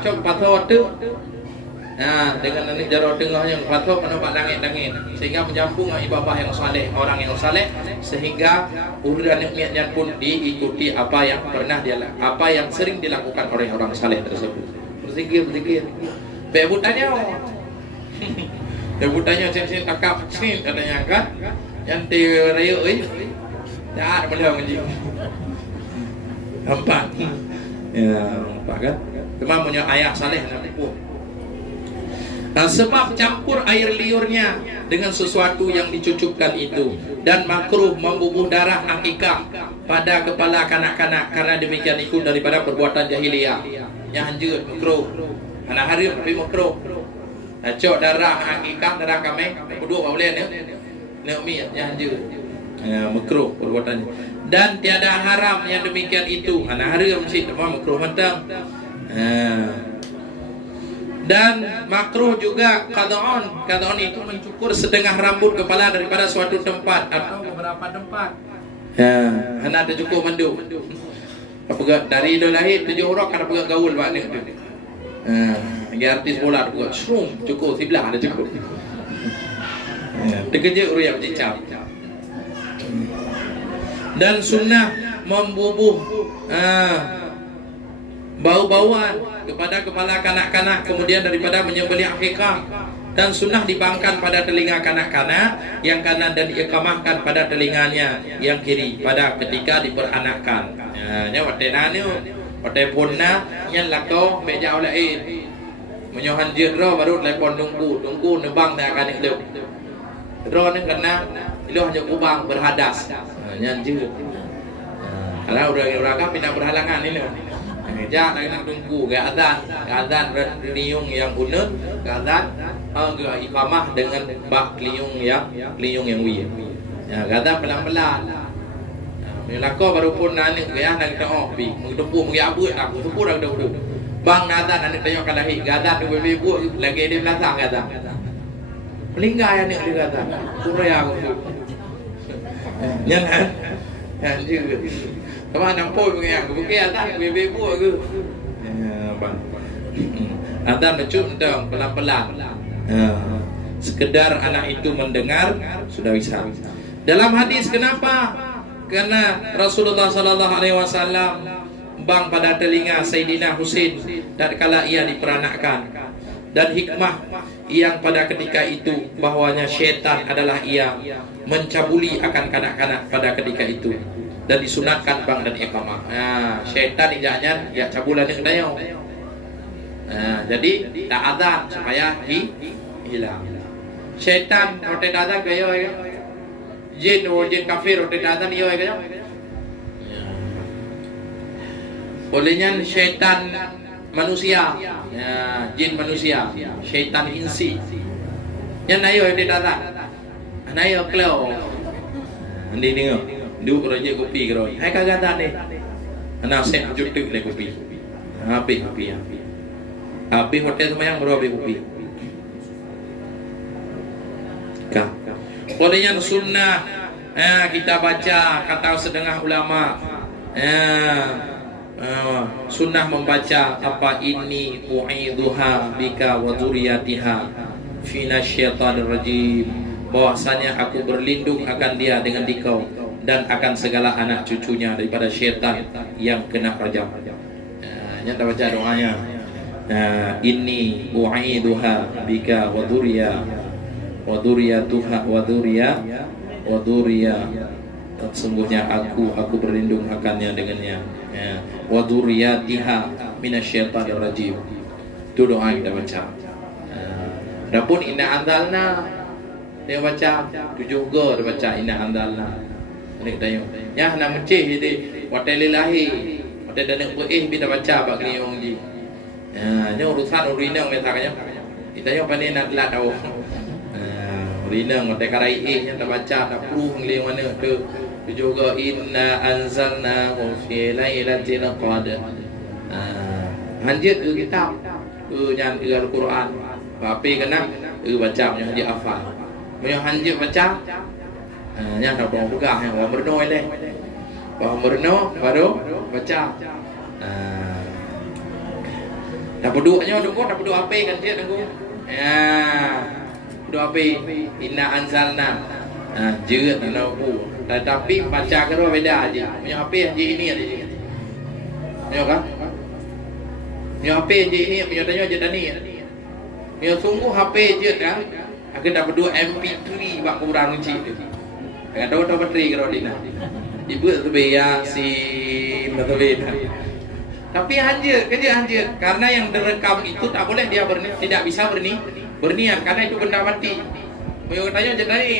cok pathor tu. Dengan anak jaro tengah yang pathor menampak langit-langit, sehingga menjampung ibadah yang saleh, orang yang saleh, sehingga urutan niatnya pun diikuti apa yang sering dilakukan oleh orang saleh tersebut. Berzikir. Bebutannya sen takap sin katanya kan. Yang raya tak boleh menjadi. Nampak? Ya, nampak kan? Cuma punya ayah saleh nak pupuk. Sebab campur air liurnya dengan sesuatu yang dicucukkan itu, dan makruh membubuh darah akikah pada kepala kanak-kanak, karena demikian itu daripada perbuatan jahiliyah. Yang hanjut makruh. Anak hari tapi makruh. Cok darah akikah, darah kameng, berdua boleh ni. Nak mi yang hanjut. Makruh perbuatannya. Dan tiada haram yang demikian itu. Anak hari mesti semua makruh matang. Dan makruh juga qad'on itu mencukur setengah rambut kepala daripada suatu tempat atau beberapa tempat. Anak ada cukur mandu. Apa dari dah lahir 7 orang kan pegang gaul buat ni. Lagi artis bola ada buat shroom cukur sebelah ada cukur. Terkejut orang bercicap. Dan sunnah membubuh bau-bauan kepada kepala kanak-kanak kemudian daripada menyembelih akikah, dan sunnah dibangkan pada telinga kanak-kanak yang kanan dan diikamahkan pada telinganya yang kiri pada ketika diperanakkan. Nya watena ni watai punna yang lakau meja oleh menyohan jero baru telepon tunggu nebang tak akan hidup. Ro ni kena itu hanya kubang berhadas. Nyanjut. Kalau orang kan pindah berhalangan ini. Jangan nak tunggu ke azan liung yang unut, ke azan ke iqamah dengan bak liung yang wi. Ya, azan pelan-pelan. Melako baru pun anak ke nak kita pi, mengdepu mengabut tak, depu dah dulu. Bang azan anak tengok kalahi, azan tu ibu lagi di belakang azan. Pelinggai anak dia azan. Kuraya aku. Jangan juga. Kamu nampak begini, bukan atas bebe buat ke? Bang. Atas mencuk dong pelan-pelan. Sekedar anak itu mendengar sudah bisa. Dalam hadis kenapa? Karena Rasulullah sallallahu alaihi wasallam bang pada telinga Sayyidina Husain tatkala ia diperanakkan. Dan hikmah yang pada ketika itu bahwanya syaitan adalah ia mencabuli akan kanak-kanak pada ketika itu, dan disunatkan bang dan iqamah. Syaitan ijanya ya cabulan yang dayo. Jadi tak azan supaya hilang. Syaitan rote azan gayo ya. Jin kafir rote azan iyo gayo. Olehnya syaitan manusia, ya, jin manusia, syaitan insi. Yang nayo dia datang, nayo klau, andi dengar, duk kerja kopi kerja. Hai kagak tak ni, anak saya jutek le kopi, habis kopi, habis hotel semayang baru habis kopi. Kah, olehnya sunnah, kita baca kata sedengah ulama. Sunnah membaca apa ini u'idhuha bika wa dzurriyyatiha minasyaitonir rajim, bahwasanya aku berlindung akan dia dengan dikau dan akan segala anak cucunya daripada syaitan yang kena rajam. Yang dah baca doanya, inni u'idhuha bika wa dzurriyyatuha wa dzurriyyah, sesungguhnya aku berlindung akannya dengannya, wa dzurriyyatiha minasyaitonir rajim. Itu doa yang kita baca. Adapun inna anzalna dia baca, tu juga dia baca inna anzalna. Ini kita ya nak mencih ini watalillahi wata dan kita baca bak ni orang ji. Ini urusan urina metakanya. Kita yang pandai nak lat tahu. Urina wata karai yang kita baca tak perlu ngeli mana tu. Juga inna anzalna fi lailatul qadr. Hanjit kitab yang Al-Quran. Apa kena baca yang hafal. Yang hanjit baca yang tak boleh buka yang orang bernoi leh. Orang bernoi baru baca. Tak peduknya dengko tak peduk apa kan dia dengko. Peduk apa inna anzalna. Jerat nak bu. Tetapi baca kero beda aja. Punya apa yang ini ada je. Tengok kan? Punya apa yang ini punya tanya je tani. Punya sungguh HP je kan. Aku dapat 2 MP3 bak kurang uci tu. Enggak tahu bateri kero dina. Ibu tu beya si betul. Tapi hanjir, kerja hanjir. Karena yang direkam itu tak boleh dia tidak bisa berniat karena itu benda mati. Punya tanya je tani.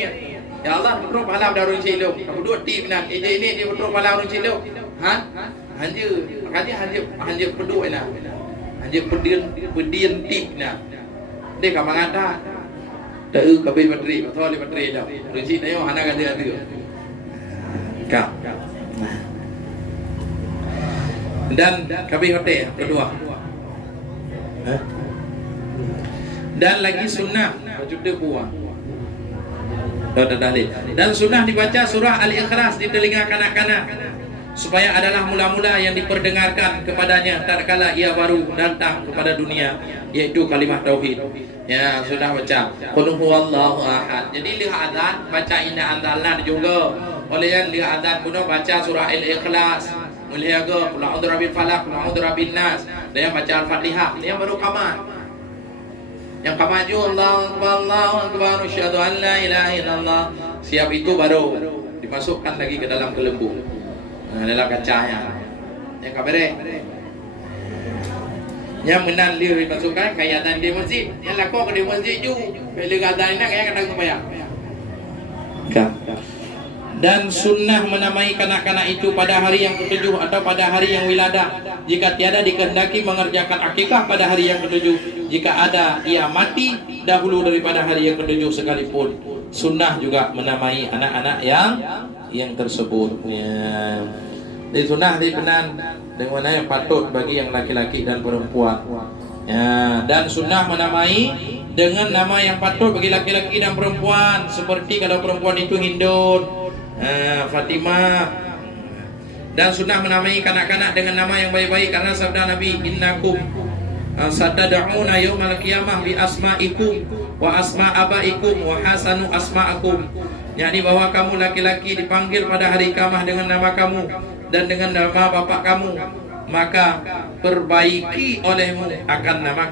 Ya Allah, betul pahala dah orang cilok. Kamu dua tim nak. Ini dia betul pahala orang cilok. Hanjir. Makanya hanjir peduk nak. Hanjir pedian tim nak. Dia kamu ngata. Tak kabel bateri, betul bateri dah. Orang cik tayo hana kata ada. Kak. Dan kabel hotel kedua. Dan lagi sunnah wajib buah. Dan sunnah dibaca surah Al-Ikhlas di telinga kanak-kanak supaya adalah mula-mula yang diperdengarkan kepadanya tatkala ia baru datang kepada dunia, yaitu kalimah tauhid. Ya, sudah baca qul huwallahu ahad. Jadi lihat azan baca inna anzalna juga. Oleh yang lihat azan pun baca surah Al-Ikhlas. Melihat qul a'udzu birabbil falaq, qul a'udzu birabbin nas. Dia baca Al-Fatihah, dia baru qamat. Yang kamaju Allahu akbar asyhadu an la ilaha illallah. Siap itu baru dimasukkan lagi ke dalam kelembu. Adalah kacanya. Yang kabere. Yang menan dia dimasukkan kayak dan di masjid. Yang laku ke di masjid ju. Bila kata nak yang kena supaya. Dan sunnah menamai kanak-kanak itu pada hari yang ketujuh atau pada hari yang wiladah. Jika tiada dikehendaki mengerjakan akikah pada hari yang ketujuh. Jika ada, ia mati dahulu daripada hari yang ketujuh sekalipun. Sunnah juga menamai anak-anak yang tersebut. Ya. Di sunnah di benar dengan mana yang patut bagi yang laki-laki dan perempuan. Ya. Dan sunnah menamai dengan nama yang patut bagi laki-laki dan perempuan. Seperti kalau perempuan itu Hindun, Fatimah. Dan sunnah menamai kanak-kanak dengan nama yang baik-baik karena sabda Nabi, innakum satad'una yaumal qiyamah bi asma'ikum wa asma' abaikum wa hasanu asma'akum. yakni bahwa kamu laki-laki dipanggil pada hari kiamat dengan nama kamu dan dengan nama bapak kamu, maka perbaiki olehmu akan nama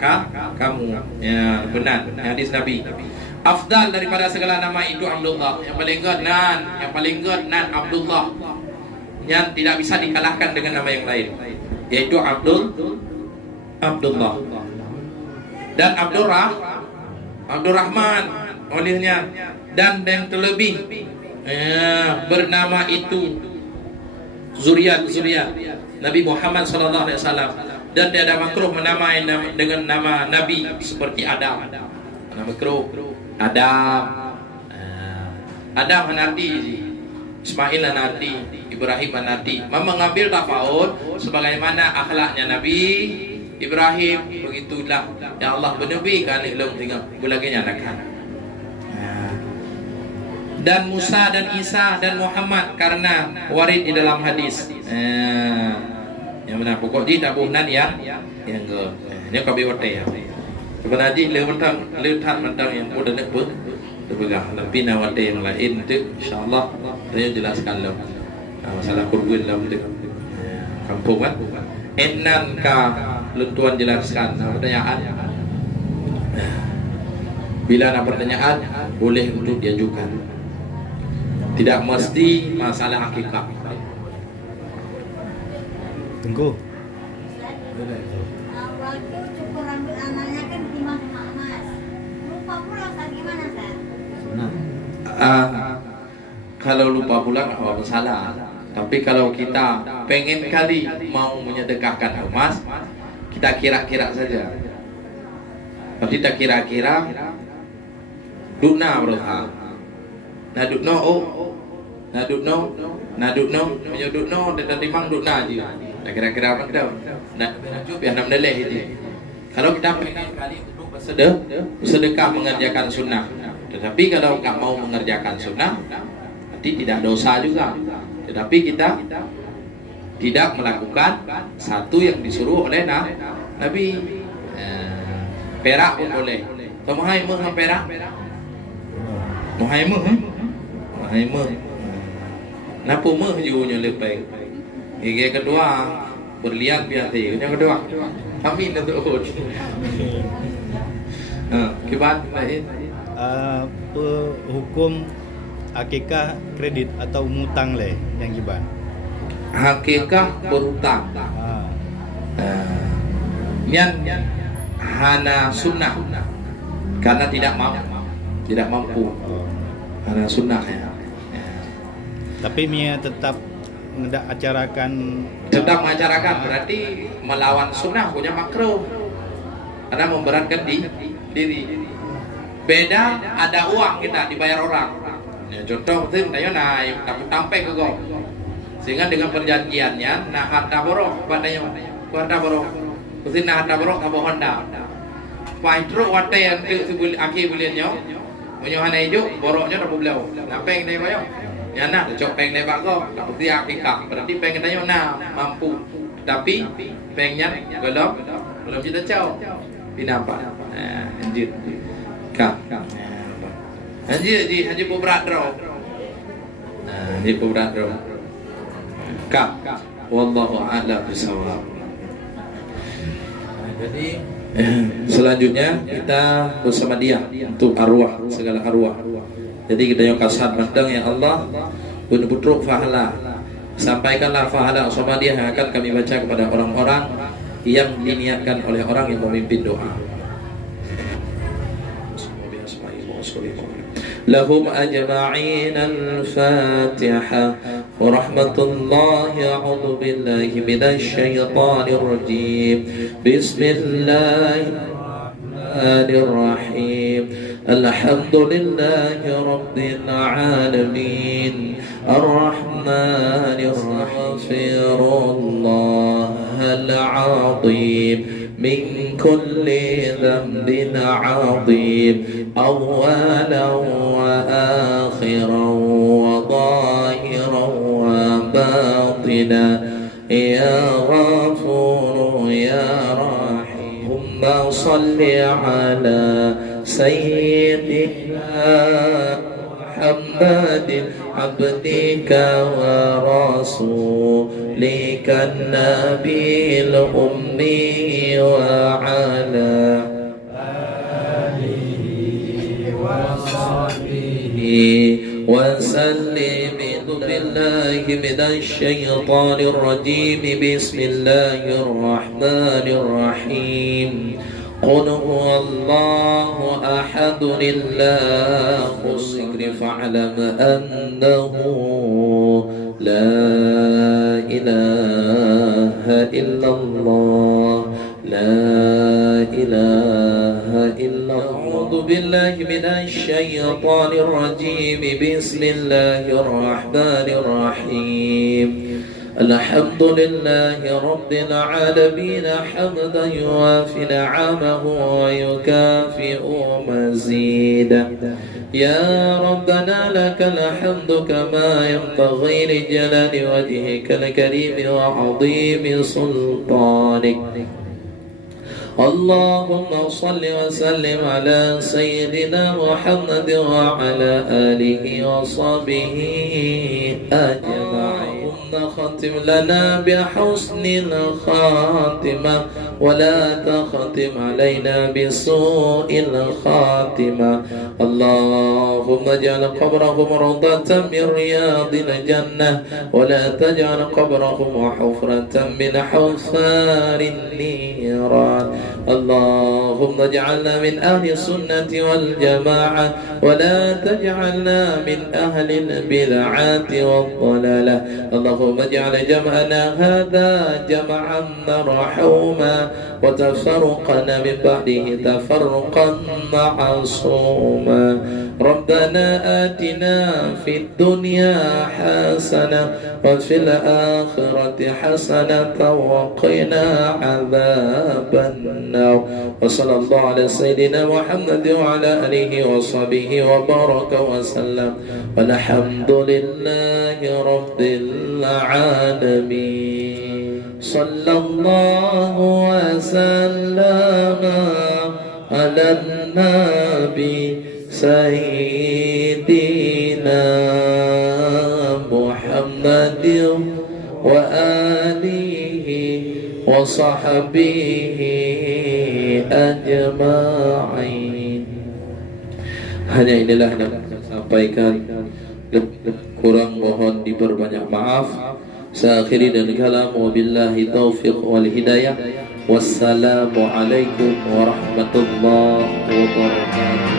kamu. Ya, benar hadis Nabi. Afdal daripada segala nama itu Abdullah. Yang paling good nan Abdullah, yang tidak bisa dikalahkan dengan nama yang lain, yaitu Abdullah dan Abdurrahman olehnya. Dan yang terlebih bernama itu Zuriat Nabi Muhammad sallallahu alaihi wasallam, dan tiada makruh menamai dengan nama nabi seperti Adam. Nama makruh Adam. Adam nanti, Ismail nanti, Ibrahim nanti. Mengambil tafaud sebagaimana akhlaknya Nabi Ibrahim, begitulah ya Allah bernabi kan ilmu tinggal belaganya nakkan. Dan Musa dan Isa dan Muhammad karena warid di dalam hadis. Yang benar pokok di tabunan yang enggak. Ini kau biwate ya. Sebenarnya lewat mentang yang udah neput, terpegang. Tapi nawate yang lain tu, insyaallah saya jelaskan lo. Masalah kurban dalam tu kampung kan. Enan ka luntuan jelaskan pertanyaan. Bila ada pertanyaan boleh untuk diajukan. Tidak mesti masalah hakikat. Tunggu. Waktu cukur rambut anaknya kan timah emas. Lupa pula gimana kan? Kalau lupa pulang apa masalah. Tapi kalau kita pengen kali mau menyedekahkan emas, kita kira-kira saja. Tapi kita kira-kira dukna berapa? Nadukno menyudukno dan timang dukna aja. Nah kira-kira apa kita? Nak biar nak meneleh itu. Kalau kita pengen kali untuk bersedekah mengerjakan sunnah, tetapi kalau tak mau mengerjakan sunnah, nanti tidak dosa juga. Tetapi kita tidak melakukan satu yang disuruh oleh Nabi. Perak pun boleh. Kamu hai meh perak? Mohai meh. Napa meh junya lepai? Yang kedua berlian piati. Yang kedua kami untuk urut. Kibat lain. Hukum akikah kredit atau mutang le yang kibat? Akikah berhutang. Nian hana sunnah karena tidak mampu. Hana sunnah ya. Tapi Mia tetap hendak acarakan. Tetap mengacarakan berarti melawan sunnah punya makruh karena memberatkan diri. Beda ada uang kita dibayar orang. Ya, contoh betul tanya naik tapi sampai ke go. Sehingga dengan perjanjiannya nah harta borok padanya harta borok. Betul nah harta borok abo Honda. Paitro wate yang tu aki buliannya. Menyohan hijau boroknya dah belau. Nah peng dai bayo. Ya nak cok peng dai bak go. Tak putih akikah. Berarti peng tanya nah mampu. Tapi pengnya belum kita caw. Pinapa. Anjir. Kak. Haji berat draw. Haji berat draw. Kak. Wallahu a'lam bishawab. Jadi selanjutnya kita bersama dia untuk arwah, segala arwah. Jadi kita yang kasat mandang ya Allah butruk fahala. Sampaikanlah fahala sama dia yang akan kami baca kepada orang-orang yang diniatkan oleh orang yang memimpin doa. لهم أجمعين الفاتحة ورحمة الله. أعوذ بالله من الشيطان الرجيم. بسم الله الرحمن الرحيم. الحمد لله رب العالمين الرحمن الرحيم الله العظيم من كل ذنب عظيم أولا وآخرا وظاهرا وباطنا يا غفور يا رحيم. ثم صل على سيدنا محمد عبدك ورسولك النبي الأمي وعلى آله وصحبه وسلم. بالله من الشيطان الرجيم. بسم الله الرحمن الرحيم. قل هو الله أحد لله الصغر فاعلم أنه لا إله إلا الله لا إله إلا الله. أعوذ بالله من الشيطان الرجيم. بسم الله الرحمن الرحيم. الحمد لله رب العالمين حمدا يوافي نعمه ويكافئ مزيدا. يا ربنا لك الحمد كما ينبغي لجلال وجهك الكريم وعظيم سلطانك. اللهم صل وسلم على سيدنا محمد وعلى آله وصحبه أجمعين. ختم لنا بحسن الخاتمة ولا تختم علينا بسوء الخاتمة. اللهم اجعل قبرهم روضة من رياض الجنة ولا تجعل قبرهم حفرة من حفار النيران. اللهم اجعلنا من أهل السنة والجماعة ولا تجعلنا من أهل البدعة والضلالة. اللهم اجعل جمعنا هذا جمعا مرحوما وتفرقنا من بعده تفرقا معصوما. ربنا آتنا في الدنيا حسنة وفي الآخرة حسنة وقنا عذاب النار. وصلى الله على سيدنا محمد وعلى آله وصحبه وبارك وسلم والحمد لله رب العالمين. صلى الله وسلم على النبي سيدنا محمد وآله وصحبه أجمعين. Hanya inilah yang saya sampaikan. Kurang mohon diperbanyak maaf. Saya akhiri dengan kalam wabillahi taufiq wal hidayah. Wassalamu alaikum warahmatullahi wabarakatuh.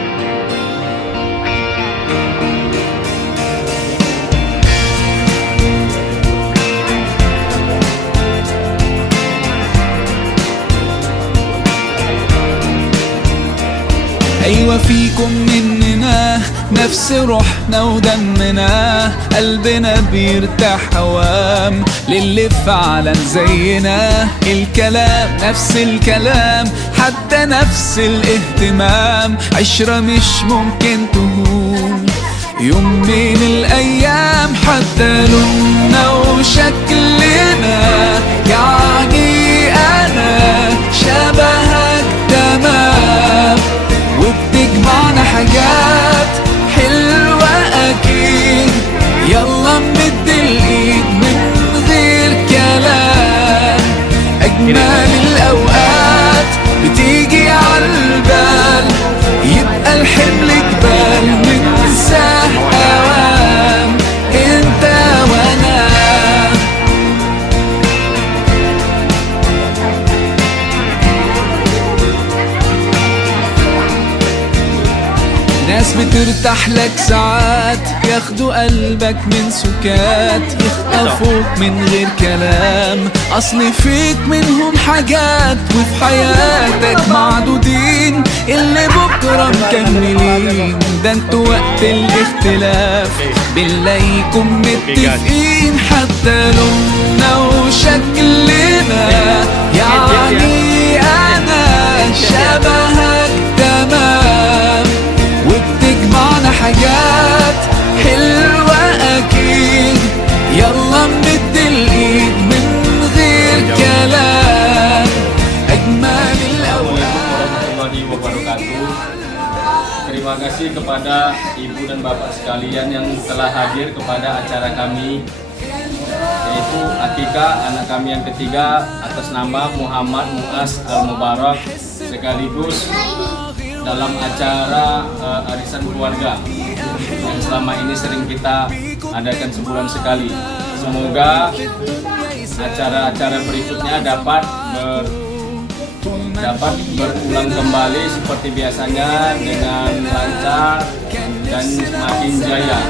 أيوة فيكم مننا نفس روحنا ودمنا، قلبنا بيرتاح هوام للي فعلا زينا. الكلام نفس الكلام حتى نفس الاهتمام، عشرة مش ممكن تهون يوم من الأيام. حتى لوننا وشكلنا يعني أنا شبهك تمام، وبتجمعنا حاجات حلوة أكيد. يلا نمد الإيد من غير كلام، أجمل الأوقات بتيجي عالبال، يبقى الحمل جبال ننساه أوام أنت وأنا. ناس بترتاح لك ساعات، ياخدوا قلبك من سكات، يخطفوك من غير كلام. أصل فيك منهم حاجات وفي حياتك معدودين، اللي بكرة مكملين. ده انتوا وقت الاختلاف بنلاقيكم متفقين. حتى لوننا وشكلنا يعني أنا شبهك تمام، وبتجمعنا حاجات حلوة أكيد. يلا نمد الإيد من غير كلام، أجمل الأولاد. Warahmatullahi wabarakatuh. Terima kasih kepada ibu dan bapak sekalian yang telah hadir kepada acara kami, yaitu akikah anak kami yang ketiga atas nama Muhammad Muaz Al-Mubarak, sekaligus dalam acara arisan keluarga yang selama ini sering kita adakan sebulan sekali. Semoga acara-acara berikutnya dapat berulang kembali seperti biasanya dengan lancar dan semakin jaya.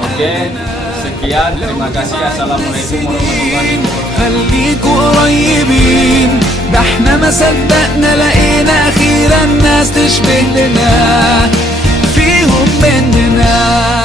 Oke, sekian. Sekian, terima kasih. Assalamualaikum warahmatullahi wabarakatuh. خليكوا قريبين، ده احنا ما صدقنا لقينا اخيرا ناس تشبه لنا فيهم مننا.